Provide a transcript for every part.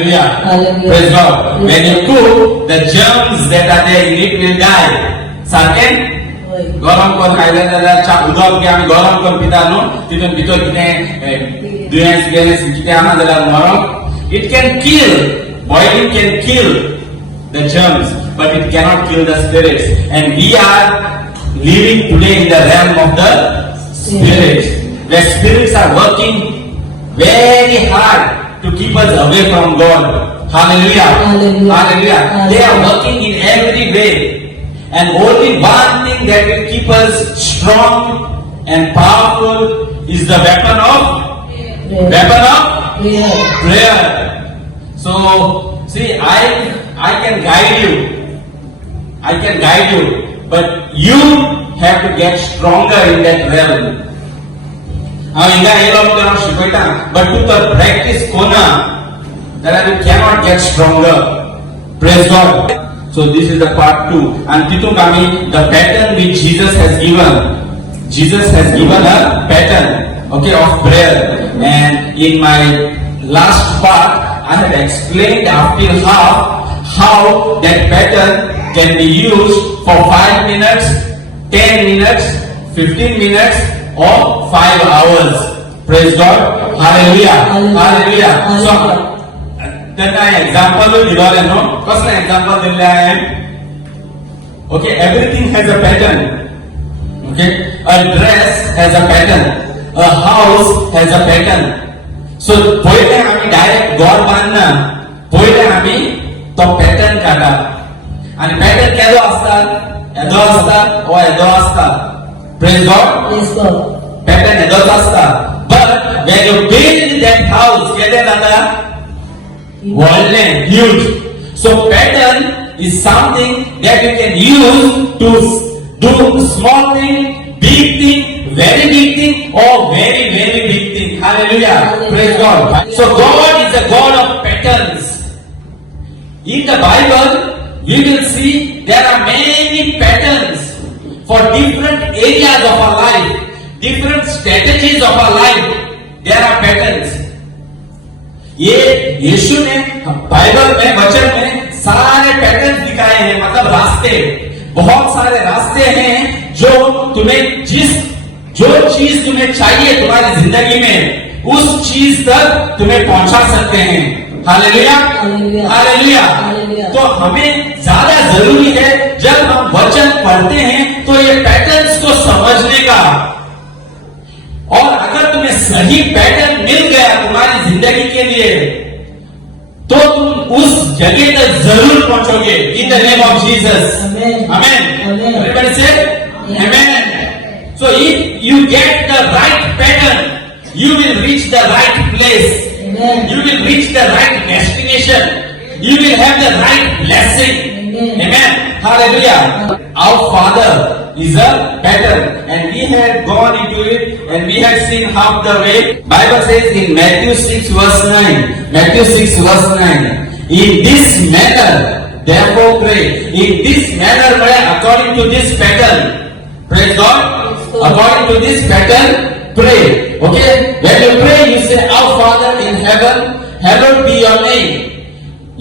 Hallelujah. Hallelujah. Praise God. When you cook, the germs that are there in it will die. Second, गरम करून खायला जाल्यार च्या उदक बी आमी गरम करून पिता न्हू तितून भितर कितें दुयेंस बियेंस कितें आहा जाल्यार मरप it can kill boiling can kill the germs but it cannot kill the spirits and we are living today in the realm of the spirits where spirits are working very hard to keep us away from God. Hallelujah. Hallelujah. Hallelujah. They are working in every way. And only one thing that will keep us strong and powerful is the weapon of prayer. So, see, I can guide you. I can guide you. But you have to get stronger in that realm. But to the practice kona, that you cannot get stronger. Praise God. So this is the part 2. And titung kami the pattern which Jesus has given. Jesus has given a pattern, okay, of prayer. And in my last part, I have explained up till how that pattern can be used for 5 minutes, 10 minutes, 15 minutes, or 5 hours. Praise God. Hallelujah. Hallelujah. So, त्यांना example दिलेले न्हू कसले example दिल्ले हांवें okay everything has a pattern okay a dress has a pattern a house has a pattern so पयले आमी direct घर बांदना पयले आमी तो पॅटर्न काडटा आनी पॅटर्न केदो आसता येदो आसता ओ येदो आसता प्रेज गॉड पॅटर्न येदोच आसता but when you build that house केदें जाता huge. So pattern is something that you can use to do small thing, big thing, very big thing, or very big thing. Hallelujah. Praise God. So God is a God of patterns. In the Bible, we will see there are many patterns for different areas of our life, different strategies of our life. There are patterns. ये यीशु ने Bible में वचन में सारे pattern दिखाए हैं मतलब रास्ते बहुत सारे रास्ते हैं जो तुम्हें जो चीज तुम्हें चाहिए तुम्हारी जिंदगी में उस चीज तक तुम्हें पहुंचा सकते हैं हालेलुया हालेलुया तो हमें ज्यादा जरूरी है जब हम वचन पढ़ते हैं तो ये पैटर्न्स को समझने का और अगर तुम्हें सही पैटर्न मिल गया तुम्हारी जिंदगी के लिए तो तुम उस जगह तक जरूर पहुंचोगे in the name of Jesus amen everybody से amen so if you get the right pattern you will reach the right place you will reach the right destination you will have the right blessing amen hallelujah our father is a pattern and we had gone into it and we had seen half the way. Bible says in Matthew 6 verse 9 in this manner therefore pray in this manner pray according to this pattern praise God according to this pattern pray okay when you pray you say our Father in heaven hallowed be your name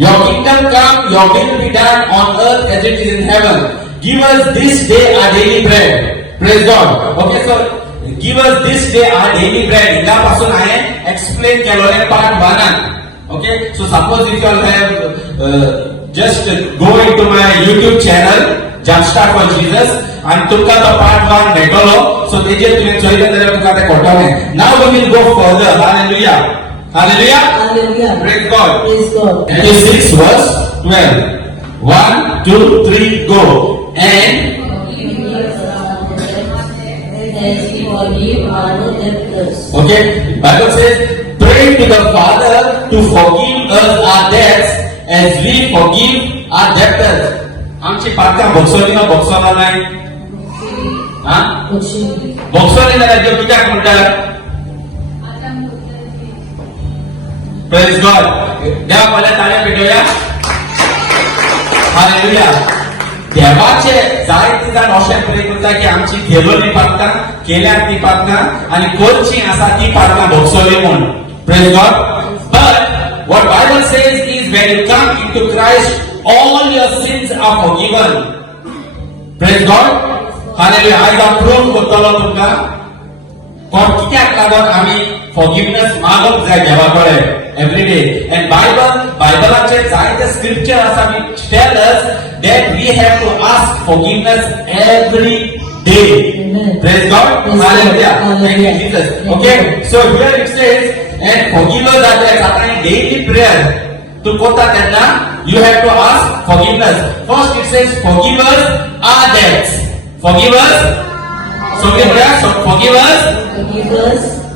your kingdom come your will be done on earth as it is in heaven. Give us this day our daily bread. Praise God. Okay, so give us this day our daily bread. हिंगापासून हांवें explain केलोलें part 1. Okay, so suppose if you all have just go into my YouTube channel Jumpstart for Jesus and तुमका तो part 1 मेळटलो. So तेजेर तुवें चोयलें जाल्यार तुमका तें कळटलें. Now we will go further. Hallelujah. Hallelujah. Hallelujah. Praise God. Praise God. Matthew 6 verse 12. 1, 2, 3, go. And okay, Bible says, pray to the Father to forgive us our debts as we forgive our debtors. आमची पातळी बॉक्सोली ना बॉक्सोला नाही हा बॉक्सोली ना जो कित्याक म्हणतात praise God देवा पहिल्या ताळ्या पेटवूया हालेलुया देवाचे जायते जाण अशें प्रे करता की आमची गेलोली पातकां केल्यात ती पातकां आनी कोरची आसा ती पातकां भोगसोली म्हूण praise God but what Bible says means when you come into Christ, all your sins are forgiven. Praise God. Hallelujah. I got proof करतलो तुमका. God कित्याक लागोन आमी forgiveness मागोवंक जाय देवा कडेन every day. And Bibleचे जायते scripture आसा which tell us that we have to ask forgiveness every day. Amen. Praise God. Hallelujah. Thank you, Jesus. Okay. So here it says, and forgive us that is our daily prayer. To kota tenna, you have to ask forgiveness. First it says, forgive us our debts. Forgive us. So forgive us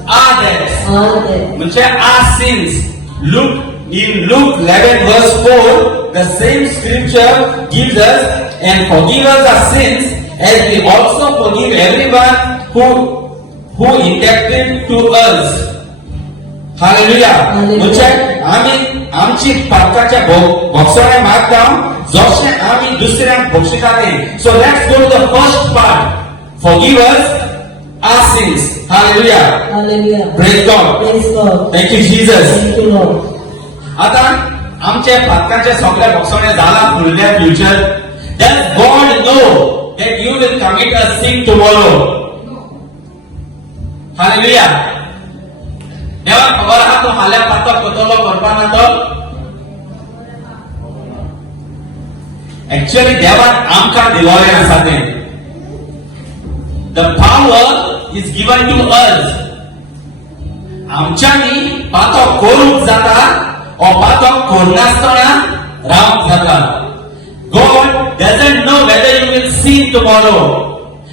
our debts. Which are our sins. In Luke 11 verse 4, the same scripture gives us, and forgive us our sins as we also forgive everyone who indebted to us. Hallelujah. म्हणजे आम्ही आमची पापाच्या भोगसणे मागता जशे आम्ही दुसऱ्यांक भोगशितात. So let's go to the first part. Forgive us our sins. Hallelujah. Hallelujah. Praise God. Praise God. Thank you, Jesus. Thank you, Lord. आता आमच्या पापाच्या सगळ्या भोगसणे जाला फुडल्या future. Does God know that you will commit a sin tomorrow? Hallelujah. देवा खबर आहा तो हाल्या पातक कोतलो करपाना तो. Actually देवान आमकां दिलोलें आसा तें. The power is given to us. आमच्यानी पातक करूंक जाता ओ पातक करनासतना रावंक जाता. God doesn't know whether you will sin tomorrow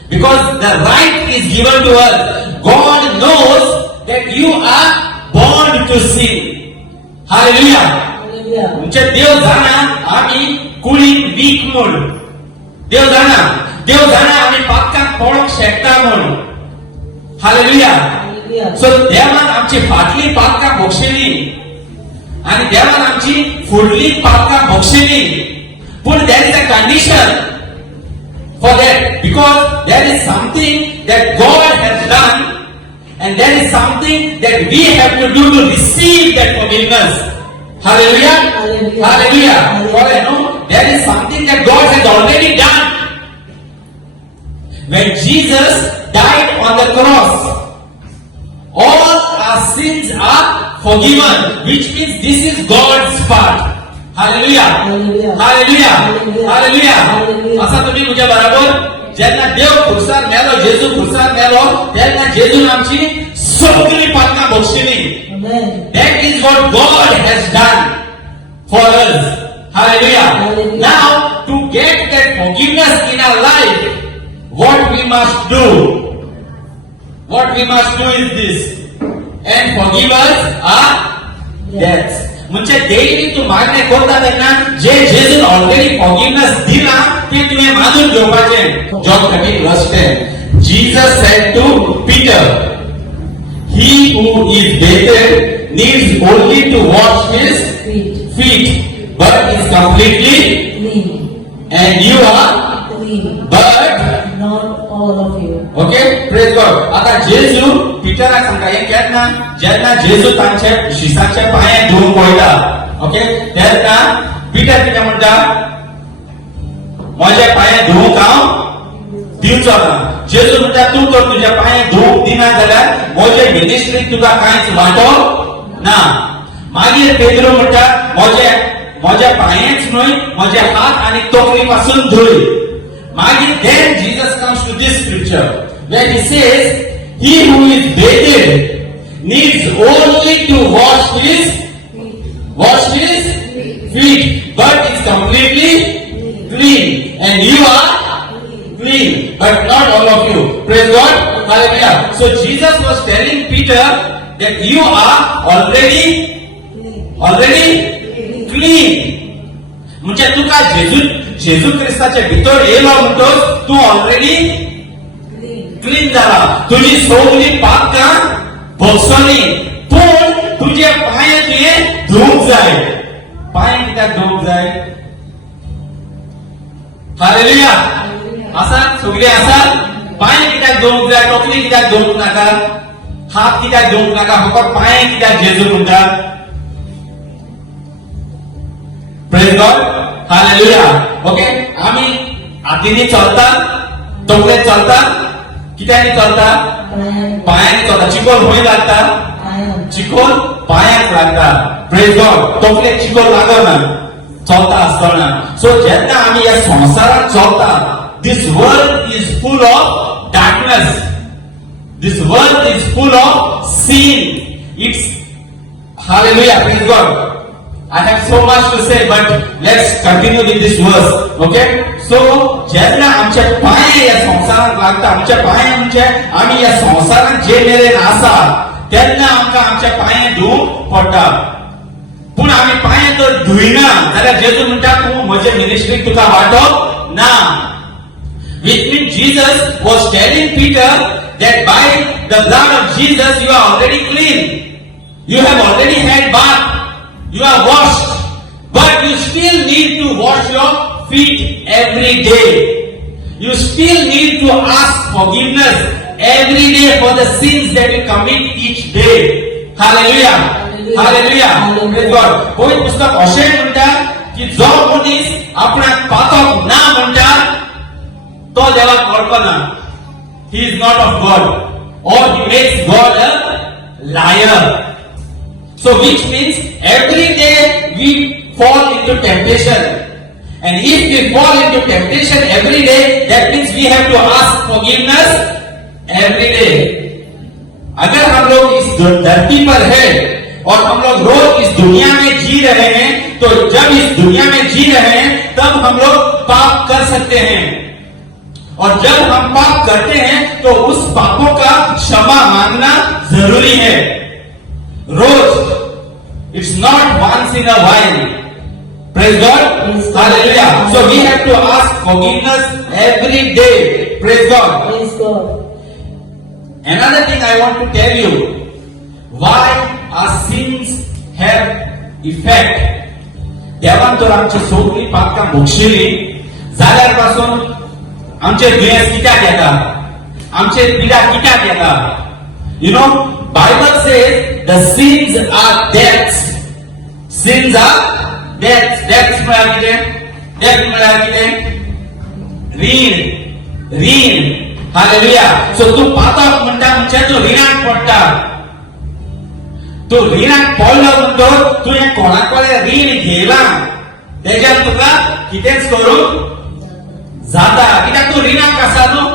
because the right is given to us. God knows that you are born to sin. Hallelujah. Hallelujah. म्हणजे देव जाणा आम्ही कुळीक week म्हूण. देव जाणा आम्ही पातकाक पडोंक शकता म्हूण. Hallelujah. Hallelujah. So देवान आमची फाटली पातकां भोगशिल्ली आणि देवान आमची फुडली पातकां भोगशिल्ली. But there is a condition for that, because there is something that God has done and there is something that we have to do to receive that forgiveness. Hallelujah. Hallelujah. Hallelujah. Hallelujah. For I know there is something that God has already done. When Jesus died on the cross, all our sins are forgiven, which means this is God's part. Hallelujah. Hallelujah. Hallelujah. Hallelujah. Hallelujah. असा तुम्ही तुझ्या बरोबर जेन्ना देव खुर्सार मेलो, जेजू खुर्सार मेलो, तेन्ना जेजून आमची सगळी पातकां भोगशिल्ली. Amen. That is what God has done for us. Hallelujah. Hallelujah. Now, to get that forgiveness in our life, what we must do? What we must do is this. And forgive us our debts. म्हणजे daily तू मागणे करता तेन्ना जे जेजून already forgiveness दिला ते तुवें मानून घेवपाचें. John 13 verse 10. Jesus said to Peter, he who is bathed needs only to wash his feet, but is completely Clean. and you are Clean. but Not all of you. Okay. Praise God. आता जेजू पिटराक सांगता हे केन्ना जेन्ना जेजू तांचे शिसाचे पांये धुवंक पळयता, okay, तेन्ना पिटर कितें म्हणटा, म्हजे पांये धुवंक हांव दिवचो ना. जेजू म्हणटा तूं तर तुजे पांये धुवंक दिना जाल्यार म्हजे मिनिस्ट्रीक तुका कांयच वांटो ना. मागीर पेद्रू म्हणटा म्हजे पांयेच न्हय, म्हजे हात आनी तोकली पासून धुय. Maggie, then Jesus comes to this scripture where he says, he who is bathed needs only to wash his feet, but is completely clean. And you are clean, but not all of you. Praise God. Hallelujah. So Jesus was telling Peter that you are already clean. म्हणजे तुका जेजू क्रिस्ताचे भितर येयलो म्हणटोच तू already clean जाला. तुजी सगळी पातकां भोगसली, पूण तुजे पांय तुवें धुवंक जाय. पांय कित्याक धुवंक जाय? हालेलुया. आसात सगळी आसात. पांय कित्याक धुवंक जाय? तोकली कित्याक धुवंक नाका? हात कित्याक धुवंक नाका? फकत पांय कित्याक जेजू म्हणटा? Praise God, hallelujah. ओके, आम्ही हातीने चलता, तकलेन चलता, कित्यानी चलता? पायांनी चलता. चिकोल खंय लागता? चिकोल पायांक लागता. Praise God. तकलेक चिकोल लागना चलता आसतना. सो जेन्ना आमी ह्या संवसारात चलता, this world is full of darkness. This world is full of sin. It's hallelujah, praise God. I have so much to say, but let's continue with this verse. Okay? So, जेन्ना आमचे पांय ह्या संवसारांत लागता, आमचे पांय म्हणजे आमी ह्या संवसारांत जे मेरेन आसा, तेन्ना आमकां आमचे पांय धुवंक पडटा. पूण आमी पांय जर धुयना जाल्यार जेजू म्हणटा तूं म्हजे मिनिस्ट्रीक तुका वांटप ना. Which means Jesus was telling Peter that by the blood of Jesus you are already clean. You have already had bath. You are washed. But you still need to wash your feet every day. You still need to ask forgiveness every day for the sins that you commit each day. Hallelujah. Hallelujah. Praise God. पवित्र पुस्तक अशें म्हणटा की जो मनीस आपणाक पातक ना म्हणटा तो देवाक वळखना. He is not of God, or he makes God a liar. So which means every day we fall into temptation. And if we fall into temptation every day, that means we have to ask forgiveness every day. अगर हम लोग इस धरती पर हैं और हम लोग रोज इस दुनिया में जी रहे हैं, तो जब इस दुनिया में जी रहे हैं तब हम लोग पाप कर सकते हैं. और जब हम पाप करते हैं तो उस पापों का क्षमा मांगना जरूरी है. रोज. It's not once in a while. Praise God. Hallelujah. So we have to ask forgiveness every day. Praise God. Praise God. Another thing I want to tell you, why our sins have effect. देवान तर आमची सगळी पापकां मोक्षिली जाल्यार पासून आमचे दुयेंस कित्याक येता, आमचे पिडा कित्याक येता. You know, Bible says the sins are deaths. Sins are deaths. Deaths म्हळ्यार कितें? Death म्हळ्यार कितें? रीण. हालेलुया. सो तूं पातक म्हणटा म्हणजे तूं रिणाक पडटा. तूं रिणाक पडलो म्हणटोच तुवें कोणाकडे रीण घेयलां तेज्यान तुका कितेंच करूंक जाता. कित्याक तूं रिणाक आसा न्हू.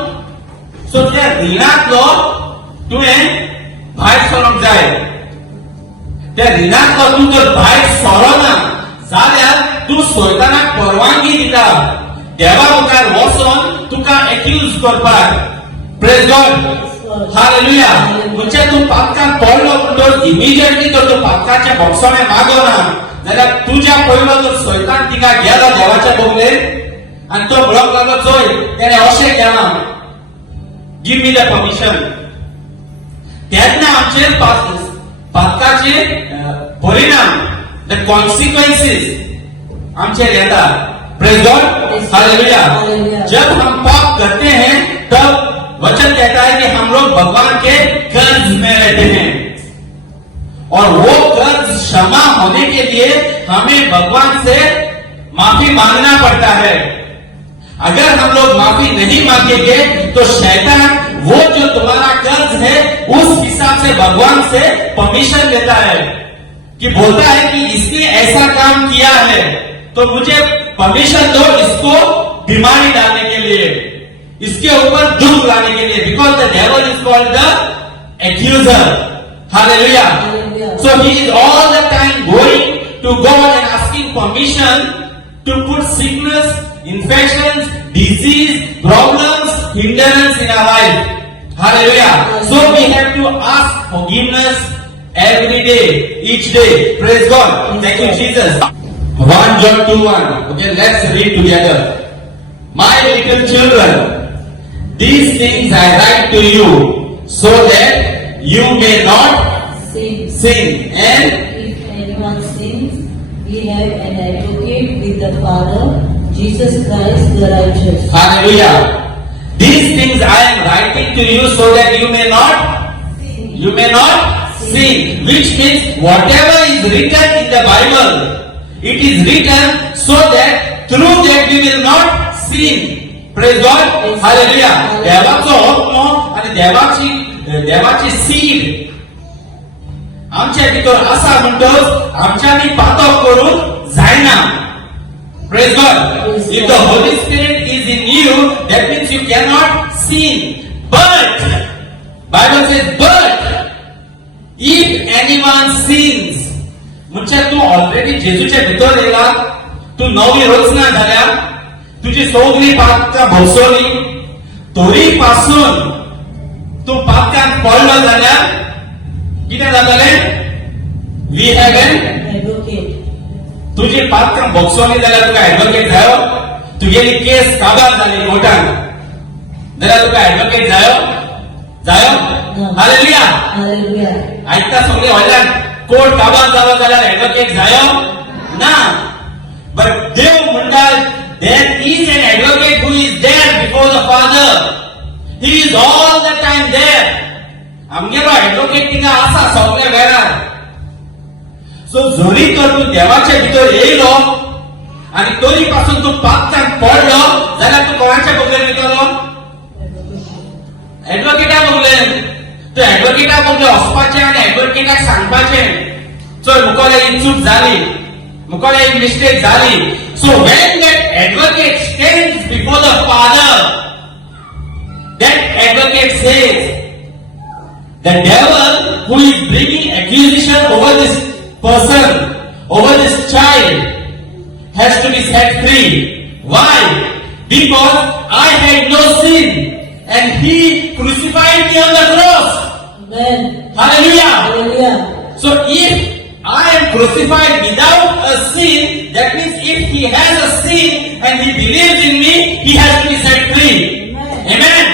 सो त्या रिणांतलो तुवें भायर सरोंक जाय. त्या रिणांतलो तूं जर भायर सरोना जाल्यार तूं सैतानाक परवानगी दिता देवा मुखार वचोन तुका एक्यूज करपाक. Praise God. हालेलुया. म्हणजे तूं पातकांत पडलो म्हणटोच इमिजिएटली जर तूं पातकाचे भोगसणे मागोना जाल्यार तुज्या पयलो जर सैतान तिका गेलो देवाच्या बोगलेर आनी तो म्हणूंक लागलो चोय तेणें अशें केलां, गिव मी द परमिशन. तेन्ना आमचेर पातकाचे परिणाम, द कॉन्सिक्वेंसेस आमचेर येता. Praise God. हालेलुया. जब हम पाप करते हैं तब वचन कहता है कि हम लोग भगवान के कर्ज में रहते हैं और वो कर्ज क्षमा होने के लिए हमें भगवान से माफी मांगना पड़ता है. अगर हम लोग माफी नहीं मांगेंगे तो शैतान वो जो तुम्हारा कर्ज है उस हिसाब से भगवान से परमिशन लेता है कि बोलता है कि इसने ऐसा काम किया है तो मुझे परमिशन दो इसको बीमारी डालने के लिए, इसके ऊपर दुख लाने के लिए. Because the devil is called the accuser. Hallelujah. So he is all the time going to God and asking permission to put sickness, infections, disease, problems, hindrance in our life. Hallelujah. So we have to ask forgiveness every day, each day. Praise God. Thank you, Jesus. 1 John 2:1. Okay, let's read together. My little children, these things I write to you so that you may not sin. And if anyone sins, we have an advocate with the Father, Jesus Christ the righteous. Hallelujah. These things I am writing to you so that you may not sin. Which means whatever is written in the Bible It is written so that through that we will not sin. Praise God. Hallelujah. देवाचो आत्मा आणि देवाची seed आमच्या भितर आसा म्हणटच आमच्यानी पातक करून जायना. Praise God. If the Holy Spirit is in you, that means you cannot sin. But Bible says, but if anyone sins, म्हणजे तू ऑलरेडी जेजूच्या भितर येला, तू नवी रचना झाल्या, तुझी सगळी पातकां भोसवली, तरी पासून तू पातकांत पडलो जाल्यार कितें जातलें? We have an Advocate. तुझी पातकां भोगसवली जाल्यार तुका एडवोकेट जायो. तुगेली केस काबार जाली कोर्टान जाल्यार तुका एडवोकेट जायो. हालेलुया. Hallelujah. आयता सगळे व्हडल्यान कोर्ट काबार जालो जाल्यार एडवोकेट जायो ना. बट देव म्हणटा there is an advocate who is there before the Father. He is all the time there. आमगेलो एडवोकेट थिंगा आसा सगळ्या वेळार. सो जरी तर तू देवाच्या भितर येयलो आणि तरी पासून तू पातकांत पडलो जाल्यार तू कोणाच्या बगलेन वयतलो? एडवोकेटा बगलेन. तू एडवोकेटा बगले वचपाचें आनी एडवोकेटाक सांगपाचें चल मुकोले ही चूक जाली, मुकोले ही मिस्टेक जाली. सो when that advocate stands before the Father, that advocate says, the devil who is bringing accusation over this person, over this child, has to be set free. Why? Because I had no sin and he crucified me on the cross. Amen. Hallelujah. Hallelujah. So if I am crucified without a sin, that means if he has a sin and he believes in me, he has to be set free. Amen. Amen.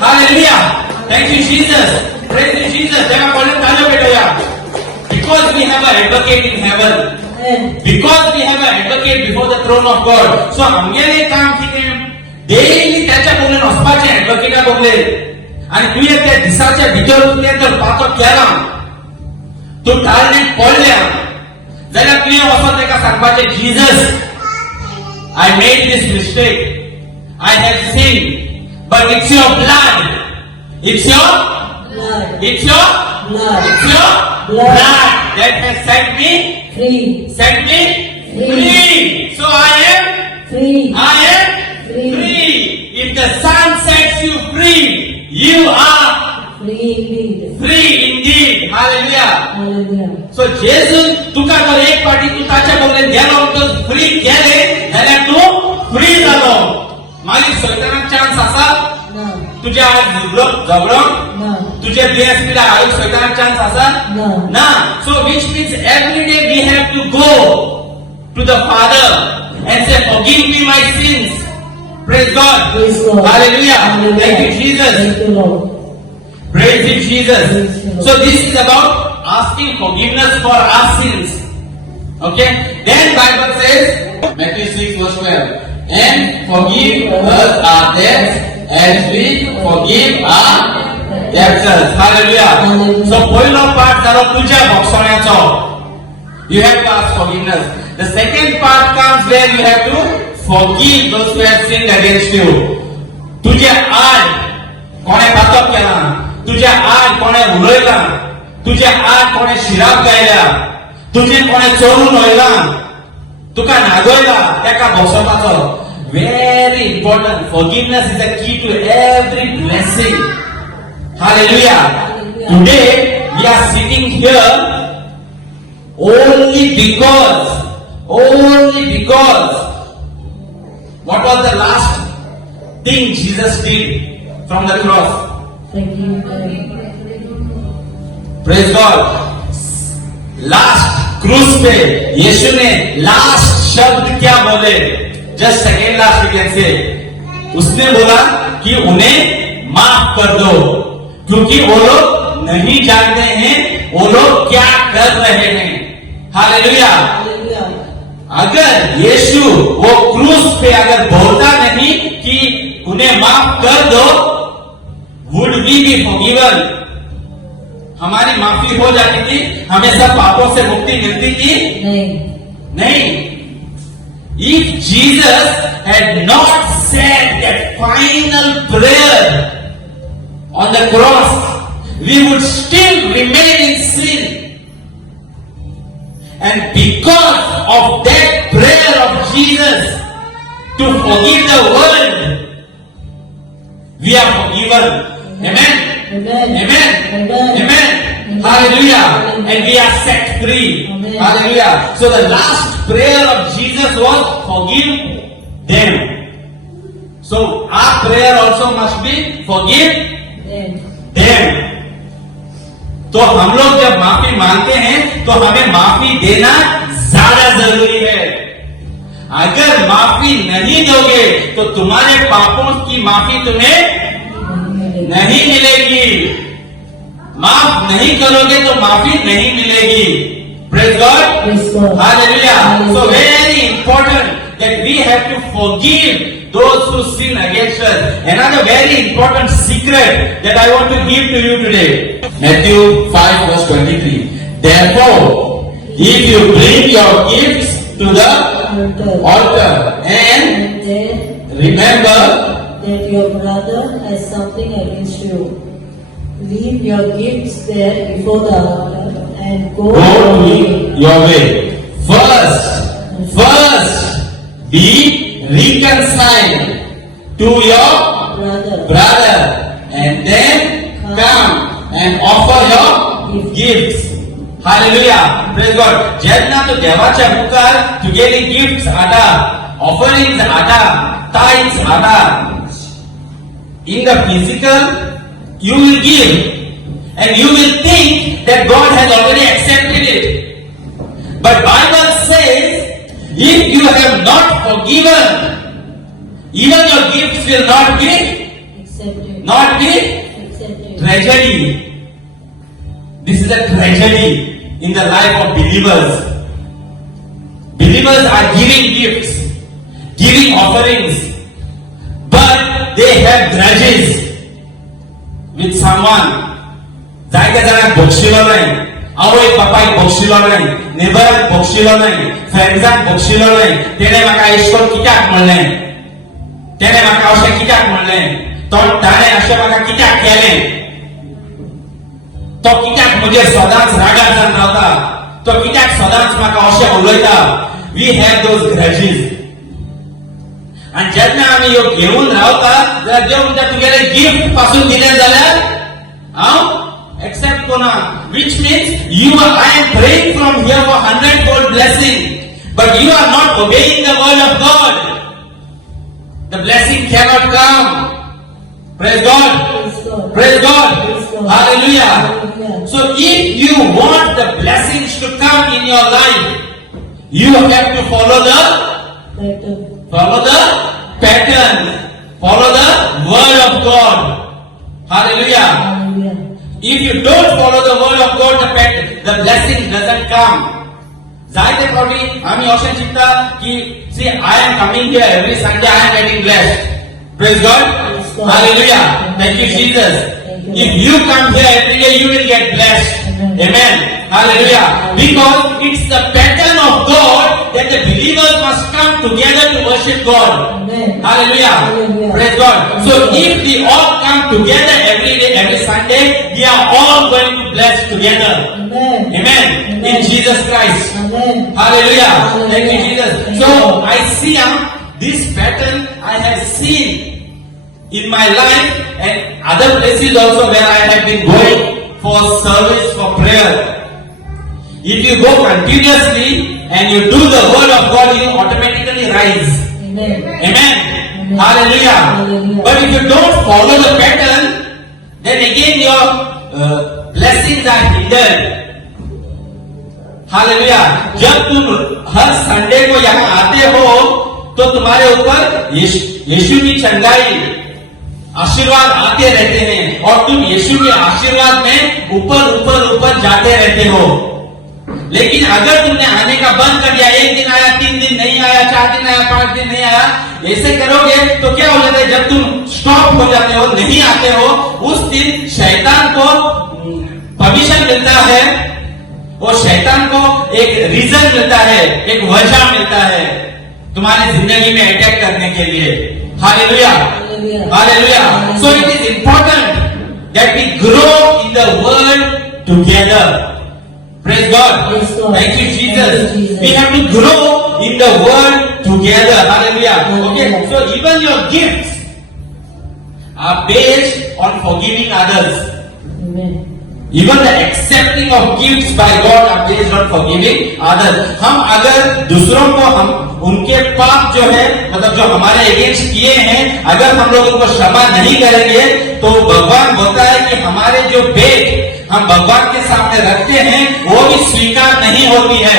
Hallelujah. Thank you, Jesus. Praise you, Jesus. Because we have an advocate in heaven. Amen. Because we have an advocate before the throne of God. So आमगेले काम कितें? Daily त्याच्या बगलेन वचपाचें एडवोकेटा बगलेन. आनी तुवें त्या दिसाच्या भितर तुवें जर पातो केला, तू टाळणेक पडल्या जाल्यार तुवें वचोन ताका सांगपाचें, Jesus, I made this mistake. I have sinned. But it's your blood. It's your Blood. It's your Blood. It's your Blood. blood that has set me Free. free. So I am Free. free. If the Son sets you free, you are Free indeed. free indeed. Hallelujah. Hallelujah. So जेजून तुका जर एक पाटी तू ताच्या बगलेन गेलो तो free केले जाल्यार तू फ्री जालो. मागीर सैतानाक चान्स आसा No. तुज्या झगडोंक? No. तुझे BSP ला हाडूंक सैतानाक चान्स आसा No. ना. So which means every day we have to go to the Father and say, forgive me my sins. Praise God. Praise God. Hallelujah. Hallelujah. Thank you, Jesus. Thank you, Lord. Praise you, Jesus. Praise you, Lord. So this is about asking forgiveness for our sins. Okay. Then Bible says, Matthew 6 verse 12, and forgive us our debts as we forgive our debtors. Hallelujah. Hallelujah. So पहिलो part जालो तुझ्या भोगसण्याचो. You have to ask forgiveness. The second part comes where you have to forgive those who have sinned against you. तुझे आड कोणे पातक केला, तुझे आड कोणे उलयला, तुझे आड कोणे शिराप गायल्या, तुझे कोणे चोरून वयला, तुका नागयला, तेका भोगसपाचो. Very important. Forgiveness is the key to every blessing. Hallelujah. Hallelujah. Today we are sitting here only because what was the last thing Jesus did from the cross? Thank you. Praise God. Last क्रूस पे यीशु ने last शब्द क्या बोले? Just second last can say उसने बोला कि उन्हें माफ कर दो क्योंकि वो लोग नहीं जानते हैं वो लोग क्या कर रहे हैं. हालेलुया. Hallelujah. अगर यीशु वो क्रूस पे अगर बोलता नहीं कि उन्हें माफ कर दो, वुड वी बी फॉरगिवन? हमारी माफी हो जाती थी, हमें सब पापों से मुक्ति मिलती थी? नहीं. नहीं. If Jesus had not said that final prayer on the cross, we would still remain in sin. And because of that prayer of Jesus to forgive the world, we are forgiven. Amen. Amen. Amen. Amen. Amen. Hallelujah. And we are set free. Amen. Hallelujah. So the last prayer of Jesus was forgive them. So our prayer also must be forgive Then, them. तो हम लोग जब माफी मांगते हैं तो हमें माफी देना ज्यादा जरूरी है. अगर माफी नहीं दोगे तो तुम्हारे पापों की माफी तुम्हें नहीं मिलेगी. माफ नहीं करोगे तो माफी नहीं मिलेगी. Praise God. Praise God. Hallelujah. So Hallelujah. very important that we have to forgive those who sin against us. Another very important secret that I want to give to you today. Matthew 5 verse 23. Therefore, if you bring your gifts to the altar and and then remember that your brother has something against you, leave your gifts there before the altar and go your way. First, be reconciled to your brother and then come and offer your gifts. Hallelujah. Praise God. जेन्ना तो देवाच्या मुखार तुगेली gifts Hada, offerings Hada, tithes Hada. In the physical, you will give and you will think that God has already accepted it. But Bible says, if you have not forgiven, even your gifts will not be accepted. tragedy. This is a tragedy in the life of believers. Believers are giving gifts, giving offerings, but they have grudges with someone. जायत्या जाणांक बक्षिलो नाही, आवय बापायक बक्षिलो नाही, नेबराक बक्षिलो नाही, फ्रेंड्साक बक्षिलो नाही. तेणे म्हाका इश्कोन कित्याक म्हणलें, तेणे म्हाका अशें कित्याक म्हणलें, ताणें अशें म्हाका कित्याक केलें, तो कित्याक म्हजेर सदांच रागार जावन रावता, तो कित्याक सदांच म्हाका अशें उलयता. We have those graces. आनी जेन्ना आमी ह्यो घेवन रावता जाल्यार देव म्हणटा तुगेले गिफ्ट पासून दिलें जाल्यार हांव accept kona, which means I am praying from here for 100-fold blessing, but you are not obeying the word of God. The blessing cannot come. Praise God. Praise God. Hallelujah. So if you want the blessings to come in your life, you have to follow the pattern, follow the word of God. Hallelujah. If you don't follow the word of God, the blessing doesn't come. जायते फावटी आम्ही अशें चिंतता की see I am coming here every Sunday, I am getting blessed. Praise God. Hallelujah. Thank you Jesus. If you come here every day, you will get blessed. Amen. Hallelujah. Because it's the pattern of God that the believers must come together to worship God. Hallelujah. Praise God. So if we all come together every day, every Sunday, we are all going to bless together. Amen. In Jesus Christ. Hallelujah. Thank you Jesus. So I see this pattern I have seen in my life and other places also where I have been going for service, for prayer. If you go continuously and you do the word of God, you automatically rise. Amen. Hallelujah. But if you don't follow the pattern, then again your blessings are hindered. Hallelujah. जब तुम हर Sunday को यहाँ आते हो तो तुम्हारे ऊपर यीशु की चंगाई आशीर्वाद आते रहते हैं और तुम यीशु के आशीर्वाद में ऊपर ऊपर ऊपर जाते रहते हो. लेकिन अगर तुमने आने का बंद कर दिया, एक दिन आया, 3 दिन नहीं आया, 4 दिन आया, 5 दिन नहीं आया, ऐसे करोगे तो क्या हो जाता है, जब तुम स्टॉप हो जाते हो, नहीं आते हो, उस दिन शैतान को परमिशन मिलता है, वो शैतान को एक रीजन मिलता है, एक वजह मिलता है तुम्हारी जिंदगी में अटैक करने के लिए। Hallelujah, hallelujah. So it is important that we grow in the world together. Praise God. Praise God. Thank you, Jesus. Thank you, Jesus. We have to grow in the word together. Hallelujah. Okay. Hallelujah. So even your gifts are based on forgiving others. Amen. Even the accepting of gifts by God are based on forgiving others. हम अगर दूसरों को हम उनके पाप जो है मतलब जो हमारे अगेंस्ट किए हैं अगर हम लोग उनको क्षमा नहीं करेंगे तो भगवान बोलता है कि हमारे जो भेंट हम भगवान के सामने रखते हैं वो भी स्वीकार नहीं होती है।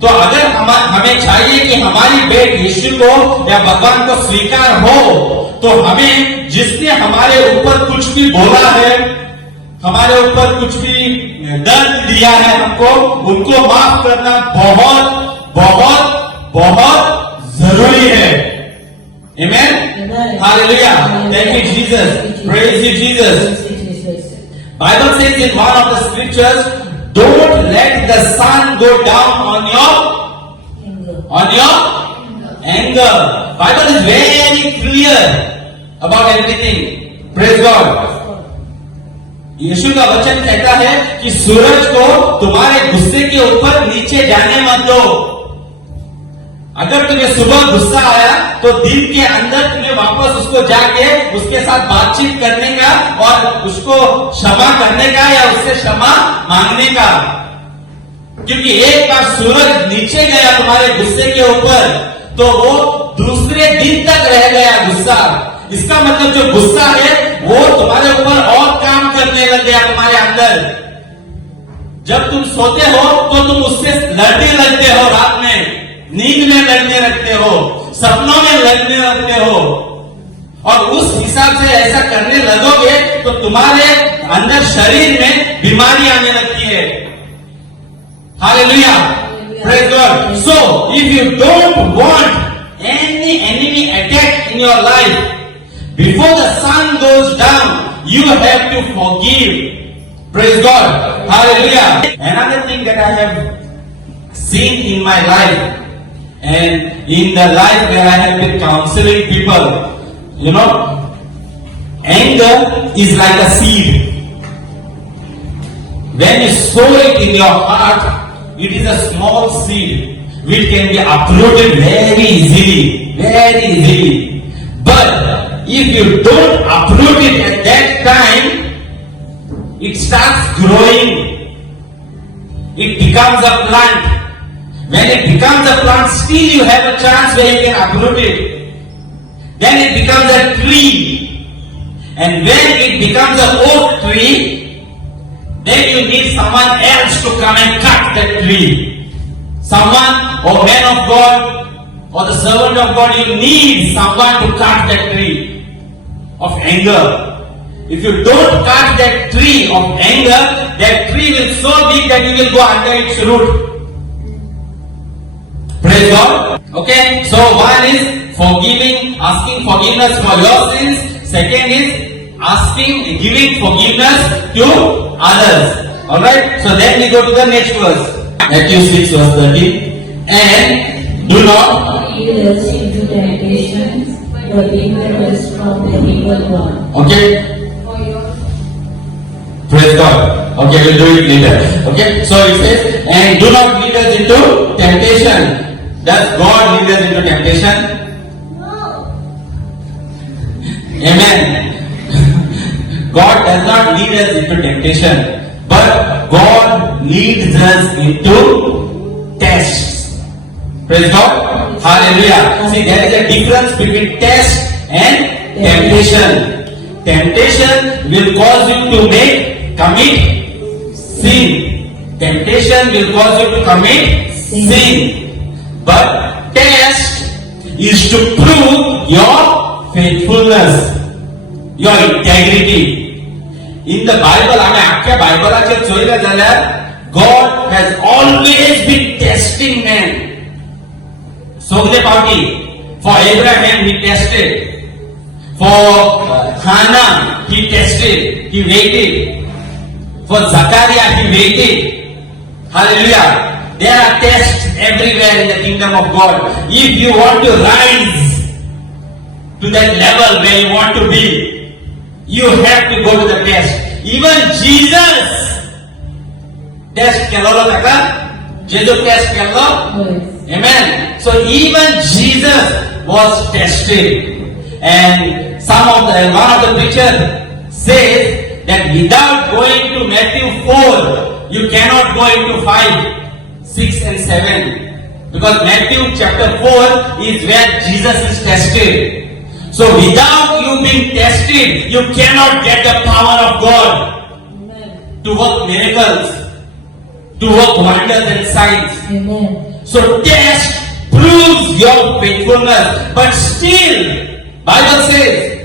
तो अगर हमें चाहिए कि हमारी भेंट यीशु को या भगवान को स्वीकार हो तो हमें जिसने हमारे ऊपर कुछ भी बोला है, हमारे ऊपर कुछ भी दर्द दिया है हमको, उनको माफ करना बहुत बहुत बहुत जरूरी है। Amen? Amen. Hallelujah. Thank you, Jesus. Praise you, Jesus. Bible says in one of the scriptures, don't let the sun go down on your anger. Bible is very clear about everything. Praise God. यीशु का वचन कहता है कि सूरज को तुम्हारे गुस्से के ऊपर नीचे जाने मत दो। अगर तुम्हें सुबह गुस्सा आया तो दिन के अंदर तुम्हें वापस उसको जाके उसके साथ बातचीत करने का और उसको क्षमा करने का या उससे क्षमा मांगने का, क्योंकि एक बार सूरज नीचे गया तुम्हारे गुस्से के ऊपर तो वो दूसरे दिन तक रह गया गुस्सा। इसका मतलब जो गुस्सा है वो तुम्हारे ऊपर और काम करने लग गया तुम्हारे अंदर। जब तुम सोते हो तो तुम उससे लड़ने लगते हो, रात में नींद में लड़ने लगते हो, सपनों में लड़ने लगते हो, और उस हिसाब से ऐसा करने लगोगे तो तुम्हारे अंदर शरीर में बीमारी आने लगती है। Hallelujah, praise God. So if you don't want any enemy attack in your life, before the sun goes down, you have to forgive. Praise God. Hallelujah. Another thing that I have seen in my life and in the life where I have been counseling people, you know, anger is like a seed. When you sow it in your heart, it is a small seed which can be uprooted very easily. But if you don't uproot it at that time, it starts growing. It becomes a plant. When it becomes a plant, still you have a chance where you can uproot it. Then it becomes a tree. And when it becomes an oak tree, then you need someone else to come and cut that tree. Someone or man of God or the servant of God, you need someone to cut that tree of anger. If you don't cut that tree of anger, that tree will so big that you will go under its root. Praise God. Okay, so one is forgiving, asking forgiveness for your sins. Second is giving forgiveness to others. Alright, so then we go to the next verse. Matthew 6 verse 13. And do not lead us into temptation, but deliver us from the evil one. Okay. Praise God. Okay, we'll do it later. Okay, so it says, and do not lead us into temptation. Does God lead us into temptation? No. Amen. God does not lead us into temptation, but God leads us into tests. Praise God. Hallelujah. See, there is a difference between test and temptation. Temptation will cause you to commit sin. Temptation will cause you to commit sin. But test is to prove your faithfulness, your integrity. In the Bible, आम्ही अख्ख्या बायबलाचे चोयले जाल्यार God has always been testing men. सोगले पावटी. For Abraham he tested. For Hannah he tested. He waited. For Zachariah he waited. Hallelujah. There are tests everywhere in the kingdom of God. If you want to rise to that level where you want to be, you have to go to the test. Even Jesus test kello taka, Jesus test kello. Yes. Amen. So even Jesus was tested, and one of the preacher says that without going to Matthew 4, you cannot go into 5, 6 and 7. Because Matthew chapter 4 is where Jesus is tested. So without you being tested, you cannot get the power of God Amen. to work miracles, to work wonders and signs. Amen. So test proves your faithfulness. But still, Bible says,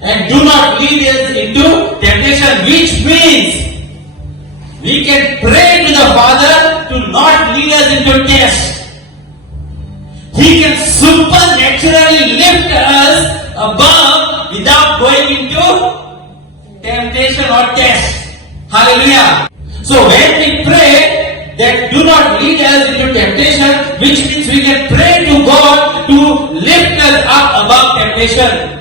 and do not lead us into temptation, which means we can pray to the Father to not lead us into test. He can supernaturally lift us above without going into temptation or test. Hallelujah. So when we pray that do not lead us into temptation, which means we can pray to God to lift us up above temptation,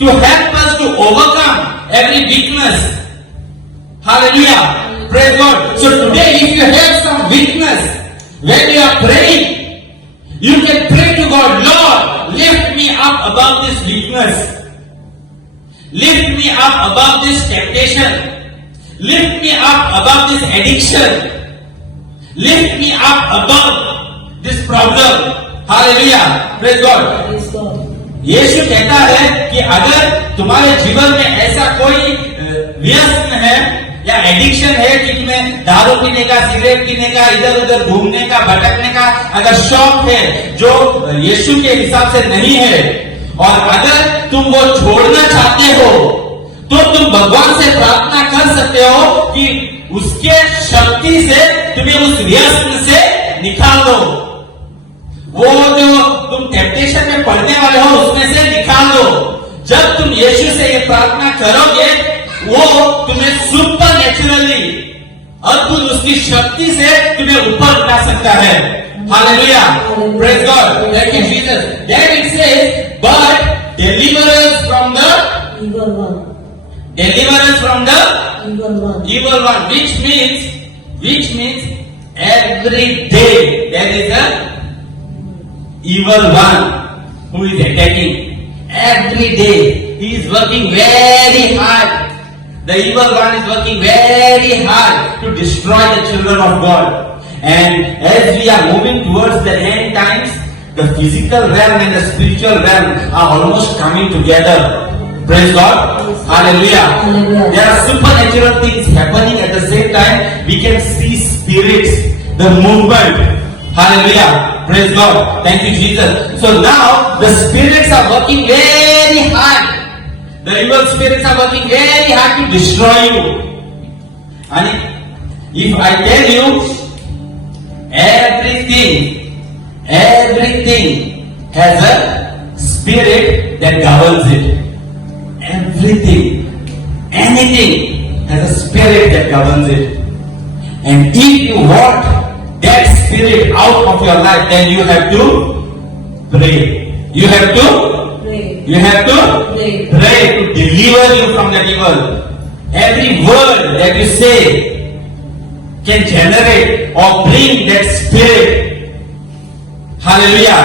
to help us to overcome every weakness. Hallelujah. Praise God. So today if you have some weakness, when you are praying, you can pray to God, Lord, lift me up above this weakness. Lift me up above this temptation. Lift me up above this addiction. Lift me up above this problem. Hallelujah. Praise God. Praise God. यीशु कहता है कि अगर तुम्हारे जीवन में ऐसा कोई व्यसन है या एडिक्शन है कि तुम्हें दारू पीने का, सिगरेट पीने का, इधर उधर घूमने का, भटकने का अगर शौक है जो यीशु के हिसाब से नहीं है, और अगर तुम वो छोड़ना चाहते हो, तो तुम भगवान से प्रार्थना कर सकते हो कि उसके शक्ति से तुम्हें उस व्यसन से निकाल दो। वो जो तुम टेम्पटेशन में पड़ने वाले हो उसमें से निकाल दो। जब तुम यीशु से ये प्रार्थना करोगे, वो तुम्हें सुपर नेचुरली अद्भुत उसकी शक्ति से तुम्हें ऊपर उठा सकता है। Hallelujah, praise God, thank you Jesus. Then it says, but deliver us from the Evil one. deliver us from the Evil one. evil one, which means every day there is a evil one who is attacking. Every day he is working very hard. The evil one is working very hard to destroy the children of God. And as we are moving towards the end times, the physical realm and the spiritual realm are almost coming together. Praise God. Hallelujah. Hallelujah. There are supernatural things happening at the same time. We can see spirits, the movement. Hallelujah. Praise God. Thank you, Jesus. So now the spirits are working very hard. The evil spirits are working very hard to destroy you. And if I tell you, everything has a spirit that governs it. Everything, anything has a spirit that governs it. And if you want that spirit out of your life, then you have to pray. You have to Pray. pray to deliver you from that evil. Every word that you say can generate or bring that spirit. Hallelujah.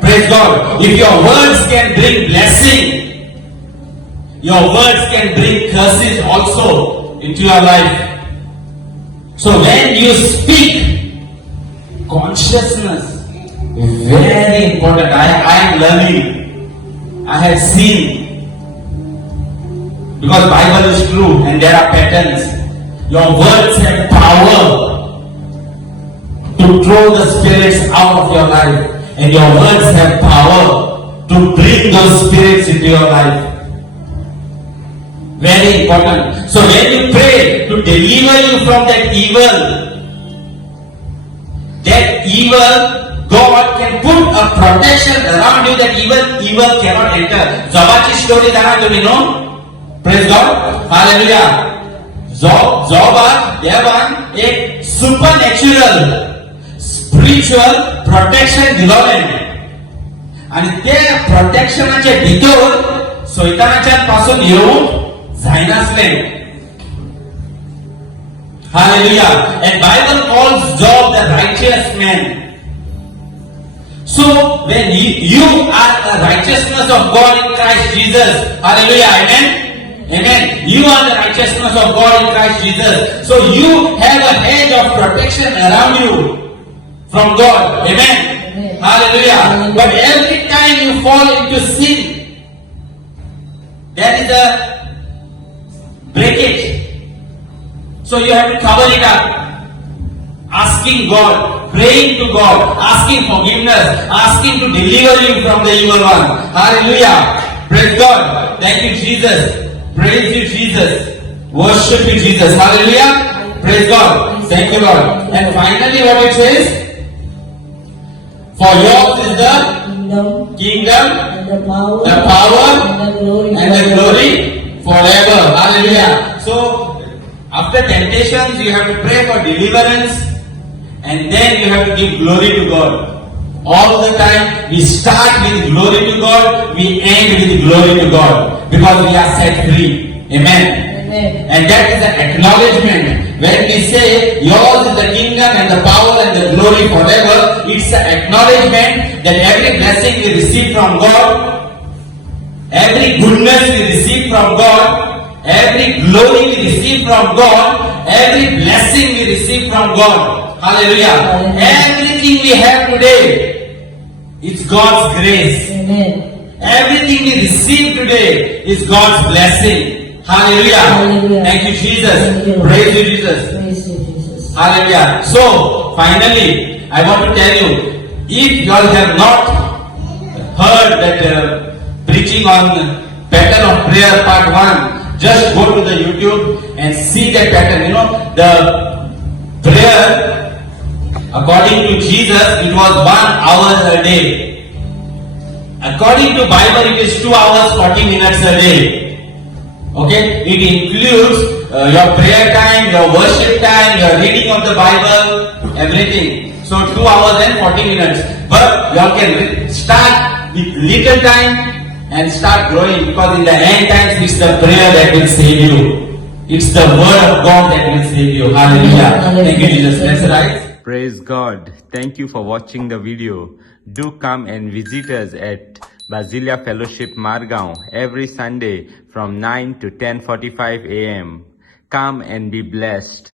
Praise God. If your words can bring blessing, your words can bring curses also into your life. So when you speak, consciousness is very important. I am learning. I have seen. Because Bible is true and there are patterns. Your words have power to throw the spirits out of your life. And your words have power to bring those spirits into your life. Very important. So when you pray to deliver you from that evil, God can put a protection around you that evil cannot enter. Job's story do you know? Praise God. Hallelujah. Job एक supernatural spiritual protection दिलोलें आणि त्या प्रोटेक्शनाचे भितर शैतानाच्या पासून येवंक जायनासले. Hallelujah. And Bible calls Job the righteous man. So when you are the righteousness of God in Christ Jesus, hallelujah, amen, amen. You are the righteousness of God in Christ Jesus. So you have a hedge of protection around you from God, amen, hallelujah. But every time you fall into sin, there is a breakage. So you have to cover it up, asking God, praying to God, asking forgiveness, asking to deliver you from the evil one. Hallelujah. Praise God. Thank you, Jesus. Praise you, Jesus. Worship you, Jesus. Hallelujah. Praise God. Thank you, Lord. And finally what it says? For yours is the kingdom, and the power, the power, and the glory forever. Hallelujah. So after temptations, you have to pray for deliverance, and then you have to give glory to God. All the time, we start with glory to God, we end with glory to God, because we are set free. Amen. Amen. And that is the acknowledgement. When we say, yours is the kingdom and the power and the glory forever, it's the acknowledgement that every blessing we receive from God, every goodness we receive from God, every glory we receive from God, every blessing we receive from God. Hallelujah. Everything we have today, it's God's grace. Amen. Everything we receive today is God's blessing. Hallelujah. Hallelujah. Thank you, Jesus. Thank you. Praise you, Jesus. Praise you, Jesus. Hallelujah. So, finally, I want to tell you, if you all have not heard that preaching on pattern of prayer part 1, just go to the YouTube and see that pattern. You know, the prayer, according to Jesus, it was 1 hour a day. According to Bible, it is 2 hours 40 minutes a day. Okay, it includes your prayer time, your worship time, your reading of the Bible, everything. So 2 hours and 40 minutes. But you all can start with little time and start growing, because in the end times it's the prayer that will save you. It's the word of God that will save you. Hallelujah. Thank you, Jesus. Let's rise. Praise God. Thank you for watching the video. Do come and visit us at Basilia Fellowship Margaon every Sunday from 9 to 10:45 a.m. Come and be blessed.